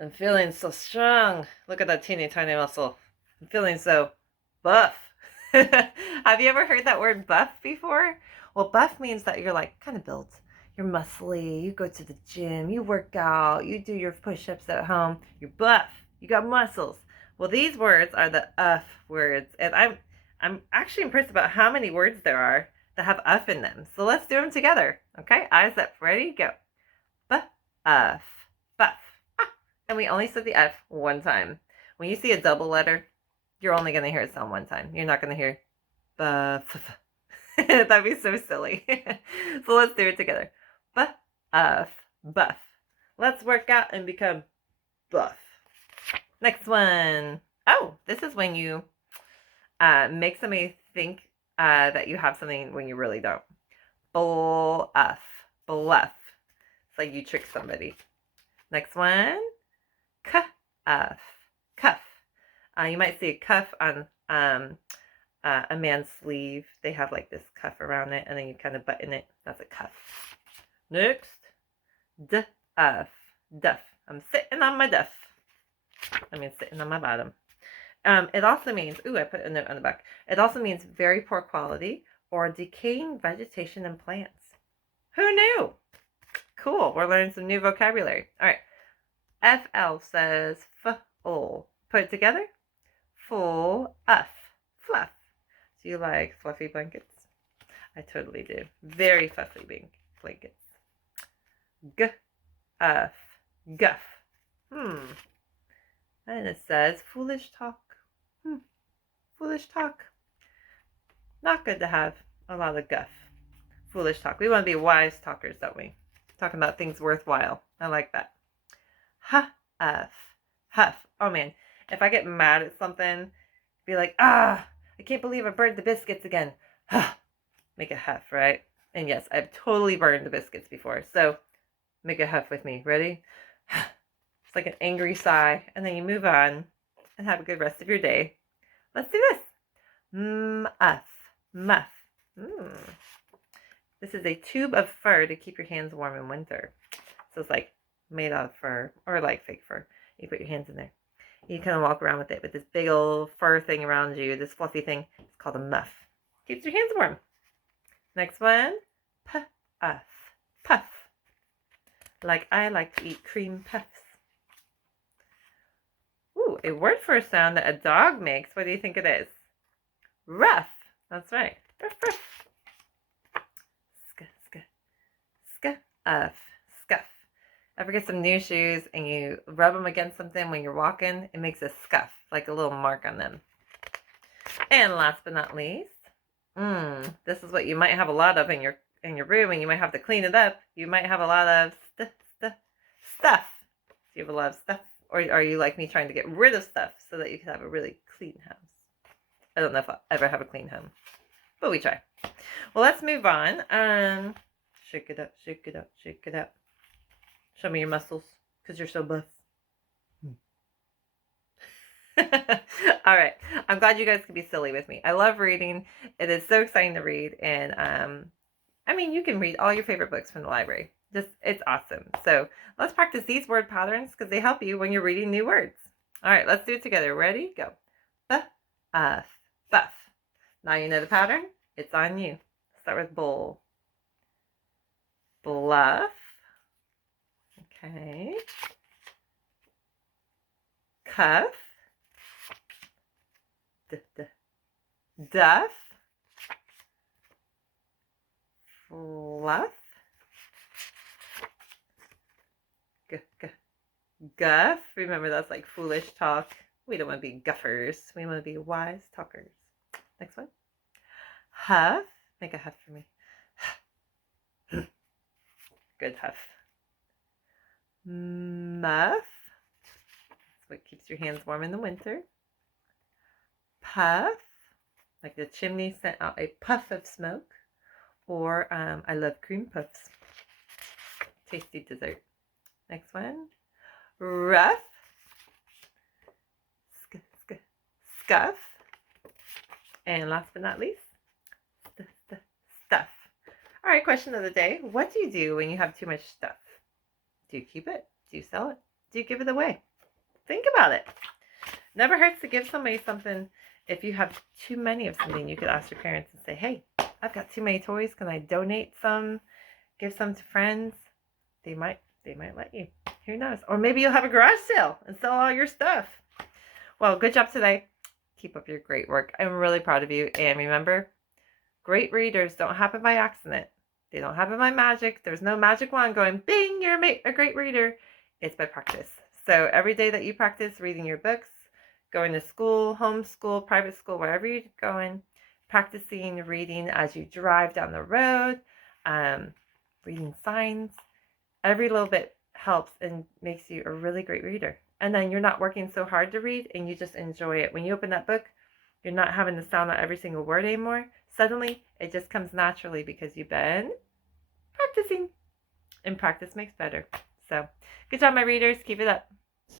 I'm feeling so strong. Look at that teeny tiny muscle. I'm feeling so buff. Have you ever heard that word buff before? Well, buff means that you're like kind of built. You're muscly. You go to the gym. You work out. You do your push-ups at home. You're buff. You got muscles. Well, these words are the words, and I'm actually impressed about how many words there are that have in them. So let's do them together. Okay, eyes up, ready, go. Buff, buff. And we only said the F one time. When you see a double letter, you're only going to hear it sound one time. You're not going to hear buff. That'd be so silly. So let's do it together. Buff, buff. Let's work out and become buff. Next one. Oh, this is when you make somebody think that you have something when you really don't. Bluff, bluff. It's like you trick somebody. Next one. Cuff, cuff. You might see a cuff on a man's sleeve. They have like this cuff around it, and then you kind of button it. That's a cuff. Next, duff, duff. I'm sitting on my duff. I mean, sitting on my bottom. It also means, ooh, I put a note on the back. It also means very poor quality or decaying vegetation and plants. Who knew? Cool. We're learning some new vocabulary. All right. FL says full. Put it together. Full of fluff. Do you like fluffy blankets? I totally do. Very fluffy blankets. Guff. Guff. And it says foolish talk. Foolish talk. Not good to have a lot of guff. Foolish talk. We want to be wise talkers, don't we? Talking about things worthwhile. I like that. Huff. Huff. Oh man, if I get mad at something, be like, I can't believe I burned the biscuits again. Make a huff, right? And yes, I've totally burned the biscuits before. So make a huff with me. Ready? It's like an angry sigh. And then you move on and have a good rest of your day. Let's do this. Muff. Muff. This is a tube of fur to keep your hands warm in winter. So it's like made out of fur or like fake fur. You put your hands in there. You kind of walk around with it with this big old fur thing around you, this fluffy thing. It's called a muff. Keeps your hands warm. Next one, puff. Puff. Like I like to eat cream puffs. Ooh, a word for a sound that a dog makes. What do you think it is? Ruff. That's right. Ruff, ruff. Scuff. Scuff. Ever get some new shoes and you rub them against something when you're walking? It makes a scuff, like a little mark on them. And last but not least, this is what you might have a lot of in your room, and you might have to clean it up. You might have a lot of stuff. Do you have a lot of stuff? Or are you like me trying to get rid of stuff so that you can have a really clean house? I don't know if I'll ever have a clean home, but we try. Well, let's move on. Shake it up, shake it up, shake it up. Show me your muscles, because you're so buff. All right. I'm glad you guys can be silly with me. I love reading. It is so exciting to read. And I mean, you can read all your favorite books from the library. It's awesome. So let's practice these word patterns because they help you when you're reading new words. All right, let's do it together. Ready? Go. Buff. Buff. Now you know the pattern. It's on you. Start with bowl. Bluff. Okay. Cuff. Duff. Fluff. Guff. Remember, that's like foolish talk. We don't want to be guffers. We want to be wise talkers. Next one. Huff. Make a huff for me. Good huff. Muff. That's what keeps your hands warm in the winter. Puff. Like the chimney sent out a puff of smoke. Or I love cream puffs. Tasty dessert. Next one. Ruff. Scuff. And last but not least, stuff. All right, question of the day. What do you do when you have too much stuff? Do you keep it? Do you sell it? Do you give it away? Think about it. Never hurts to give somebody something. If you have too many of something, you could ask your parents and say, hey, I've got too many toys. Can I donate some? Give some to friends? They might let you. Who knows? Or maybe you'll have a garage sale and sell all your stuff. Well, good job today. Keep up your great work. I'm really proud of you. And remember, great readers don't happen by accident. They don't happen by magic. There's no magic wand going, bing, you're a great reader. It's by practice. So every day that you practice reading your books, going to school, homeschool, private school, wherever you're going, practicing reading as you drive down the road, reading signs, every little bit helps and makes you a really great reader. And then you're not working so hard to read and you just enjoy it. When you open that book, you're not having to sound out every single word anymore. Suddenly, it just comes naturally because you've been practicing. And practice makes better. So, good job, my readers. Keep it up.